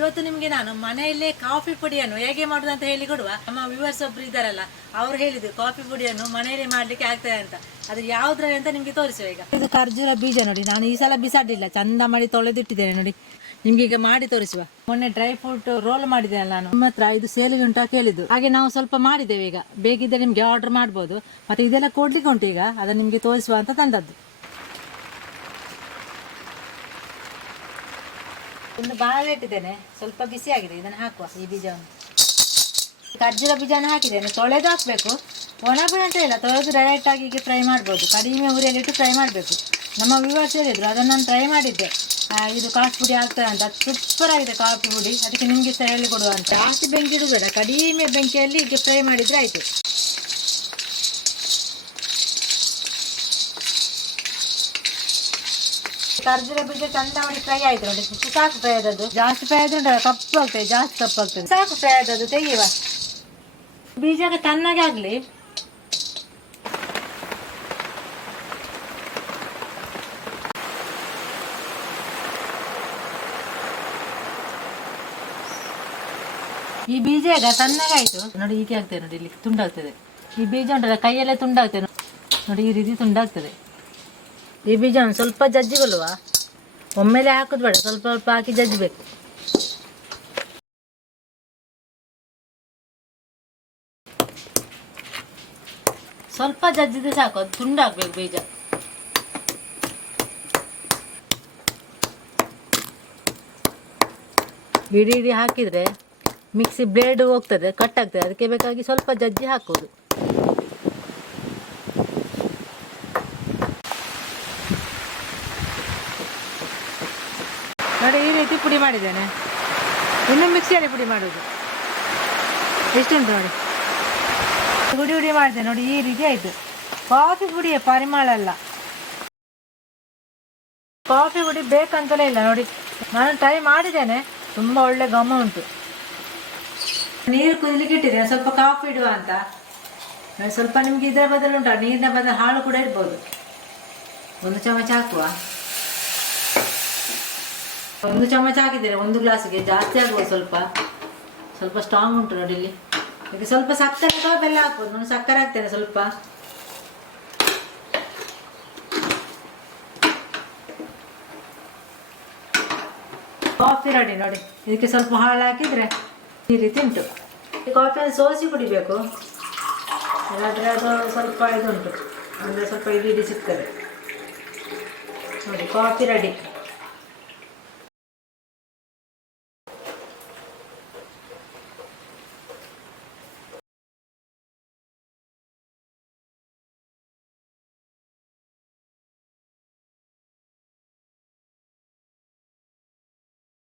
ಇವತ್ತು ನಿಮಗೆ ನಾನು ಮನೆಯಲ್ಲೇ ಕಾಫಿ ಪುಡಿಯನ್ನು ಹೇಗೆ ಮಾಡುದು ಅಂತ ಹೇಳಿ ಕೊಡುವ. ನಮ್ಮ ವ್ಯೂವರ್ಸ್ ಒಬ್ರು ಇದ್ದಾರಲ್ಲ, ಅವ್ರು ಹೇಳಿದ್ರು ಕಾಫಿ ಪುಡಿಯನ್ನು ಮನೆಯಲ್ಲೇ ಮಾಡ್ಲಿಕ್ಕೆ ಆಗ್ತದೆ ಅಂತ. ಅದು ಯಾವ್ದ್ರಲ್ಲಿ ಅಂತ ನಿಮ್ಗೆ ತೋರಿಸುವ. ಈಗ ಇದು ಖರ್ಜೂರ ಬೀಜ ನೋಡಿ, ನಾನು ಈ ಸಲ ಬಿಸಾಡಿಲ್ಲ, ಚಂದ ಮಾಡಿ ತೊಳೆದಿಟ್ಟಿದ್ದೇನೆ ನೋಡಿ. ನಿಮ್ಗೆ ಈಗ ಮಾಡಿ ತೋರಿಸುವ. ಮೊನ್ನೆ ಡ್ರೈ ಫ್ರೂಟ್ ರೋಲ್ ಮಾಡಿದ್ದೇನೆ ನಾನು, ನಿಮ್ಮ ಹತ್ರ ಇದು ಸೇಲಿಗೆ ಉಂಟಾ ಕೇಳಿದ್ದು. ಹಾಗೆ ನಾವು ಸ್ವಲ್ಪ ಮಾಡಿದ್ದೇವೆ. ಈಗ ಬೇಕಿದ್ದರೆ ನಿಮ್ಗೆ ಆರ್ಡರ್ ಮಾಡ್ಬೋದು. ಮತ್ತೆ ಇದೆಲ್ಲ ಕೊಡ್ಲಿಕ್ಕೆ ಉಂಟು, ಈಗ ಅದನ್ನ ನಿಮ್ಗೆ ತೋರಿಸುವ ಅಂತ ತಂದದ್ದು. ಒಂದು ಬಾಳೆ ಇಟ್ಟಿದ್ದೇನೆ, ಸ್ವಲ್ಪ ಬಿಸಿ ಆಗಿದೆ, ಇದನ್ನು ಹಾಕುವ. ಈ ಬೀಜವನ್ನು, ಖರ್ಜೂರ ಬೀಜನ ಹಾಕಿದ್ದೇನೆ. ತೊಳೆದು ಹಾಕಬೇಕು, ಒಣ ಬೇಡ ಅಂತ ಇಲ್ಲ, ತೊಳೆದು ಡೈರೆಕ್ಟ್ ಆಗಿ ಈಗ ಫ್ರೈ ಮಾಡ್ಬೋದು. ಕಡಿಮೆ ಉರಿಯಲ್ಲಿಟ್ಟು ಫ್ರೈ ಮಾಡಬೇಕು. ನಮ್ಮ ವ್ಯೂವರ್ಸ್ ಹೇಳಿದ್ರು, ಅದನ್ನು ನಾನು ಟ್ರೈ ಮಾಡಿದ್ದೆ. ಇದು ಕಾಫಿ ಪುಡಿ ಆಗ್ತದೆ ಅಂತ. ಸೂಪರ್ ಆಗಿದೆ ಕಾಫಿ ಪುಡಿ. ಅದಕ್ಕೆ ನಿಮಗೆ ಸಹ ಹೇಳಿಕೊಡುವ ಅಂತ. ಜಾಸ್ತಿ ಬೆಂಕಿ ಇಡಬೇಡ, ಕಡಿಮೆ ಬೆಂಕಿಯಲ್ಲಿ ಈಗ ಫ್ರೈ ಮಾಡಿದರೆ ಆಯಿತು. ಖರ್ಜೂರ ಬೀಜ ಚಂದ ಮಾಡಿ ಫ್ರೈ ಆಯ್ತು ನೋಡಿ. ಸಾಕು ಫ್ರೈ ಆದದ್ದು, ಜಾಸ್ತಿ ಫ್ರೈ ಆದ್ರೆ ಉಂಟಲ್ಲ ಕಪ್ಪು ಆಗ್ತದೆ, ಜಾಸ್ತಿ ಕಪ್ಪು ಆಗ್ತದೆ. ಸಾಕು ಫ್ರೈ ಆದದ್ದು, ತೆಗೆಯುವ. ಬೀಜಕ್ಕೆ ತಣ್ಣಗೆ ಆಗಲಿ. ಈ ಬೀಜ ಈಗ ತಣ್ಣಗಾಯ್ತು ನೋಡಿ. ಹೀಗೆ ಆಗ್ತದೆ ನೋಡಿ, ಇಲ್ಲಿ ತುಂಡಾಗ್ತದೆ. ಈ ಬೀಜ ಉಂಟಲ್ಲ ಕೈಯಲ್ಲೇ ತುಂಡಾಗ್ತದೆ ನೋಡಿ, ಈ ರೀತಿ ತುಂಡಾಗ್ತದೆ. ಈ ಬೀಜವನ್ನು ಸ್ವಲ್ಪ ಜಜ್ಜಿಕೊಳ್ಳುವ. ಒಮ್ಮೆಲೆ ಹಾಕೋದು ಬೇಡ, ಸ್ವಲ್ಪ ಸ್ವಲ್ಪ ಹಾಕಿ ಜಜ್ಜಬೇಕು. ಸ್ವಲ್ಪ ಜಜ್ಜಿದ್ರೆ ಸಾಕು, ಅದು ತುಂಡಾಗಬೇಕು ಬೀಜ. ಇಡೀ ಇಡೀ ಹಾಕಿದರೆ ಮಿಕ್ಸಿ ಬ್ಲೇಡ್ ಹೋಗ್ತದೆ, ಕಟ್ ಆಗ್ತದೆ. ಅದಕ್ಕೆ ಬೇಕಾಗಿ ಸ್ವಲ್ಪ ಜಜ್ಜಿ ಹಾಕೋದು. ನೋಡಿ, ಈ ರೀತಿ ಪುಡಿ ಮಾಡಿದ್ದೇನೆ. ಇನ್ನು ಮಿಕ್ಸಿಯಲ್ಲಿ ಪುಡಿ ಮಾಡೋದು. ಎಷ್ಟುಂಟು ನೋಡಿ, ಹುಡಿ ಹುಡಿ ಮಾಡಿದೆ ನೋಡಿ. ಈ ರೀತಿ ಆಯಿತು. ಕಾಫಿ ಪುಡಿಯ ಪರಿಮಳ ಅಲ್ಲ, ಕಾಫಿ ಪುಡಿ ಬೇಕಂತಲೇ ಇಲ್ಲ ನೋಡಿ. ನಾನು ಟ್ರೈ ಮಾಡಿದ್ದೇನೆ, ತುಂಬ ಒಳ್ಳೆ ಘಮ ಉಂಟು. ನೀರು ಕುದಿಲಿಕ್ಕೆ ಇಟ್ಟಿದ್ದೇನೆ, ಸ್ವಲ್ಪ ಕಾಫಿ ಇಡುವ ಅಂತ. ಸ್ವಲ್ಪ ನಿಮ್ಗೆ ಇದರ ಬದಲು ಉಂಟು, ನೀರಿನ ಬದಲು ಹಾಲು ಕೂಡ ಇಡ್ಬೋದು. ಒಂದು ಚಮಚ ಹಾಕುವ. ಒಂದು ಚಮಚ ಹಾಕಿದ್ದೇನೆ ಒಂದು ಗ್ಲಾಸಿಗೆ, ಜಾಸ್ತಿ ಆಗ್ಬೋದು. ಸ್ವಲ್ಪ ಸ್ವಲ್ಪ ಸ್ಟ್ರಾಂಗ್ ಉಂಟು ನೋಡಿ ಇಲ್ಲಿ. ಈಗ ಸ್ವಲ್ಪ ಸಕ್ಕರೆ ಅಥವಾ ಬೆಲ್ಲ ಹಾಕ್ಬೋದು. ನಾನು ಸಕ್ಕರೆ ಹಾಕ್ತೇನೆ ಸ್ವಲ್ಪ. ಕಾಫಿ ರೆಡಿ ನೋಡಿ. ಇದಕ್ಕೆ ಸ್ವಲ್ಪ ಹಾಲು ಹಾಕಿದರೆ ಈ ರೀತಿ ಉಂಟು. ಈ ಕಾಫಿಯನ್ನು ಸೋಸಿ ಕುಡಿಬೇಕು, ಇಲ್ಲಾಂದರೆ ಅದು ಸ್ವಲ್ಪ ಇದುಂಟು ಅಂದರೆ ಸ್ವಲ್ಪ ಇಡೀ ಸಿಗ್ತದೆ ನೋಡಿ. Coffee ready.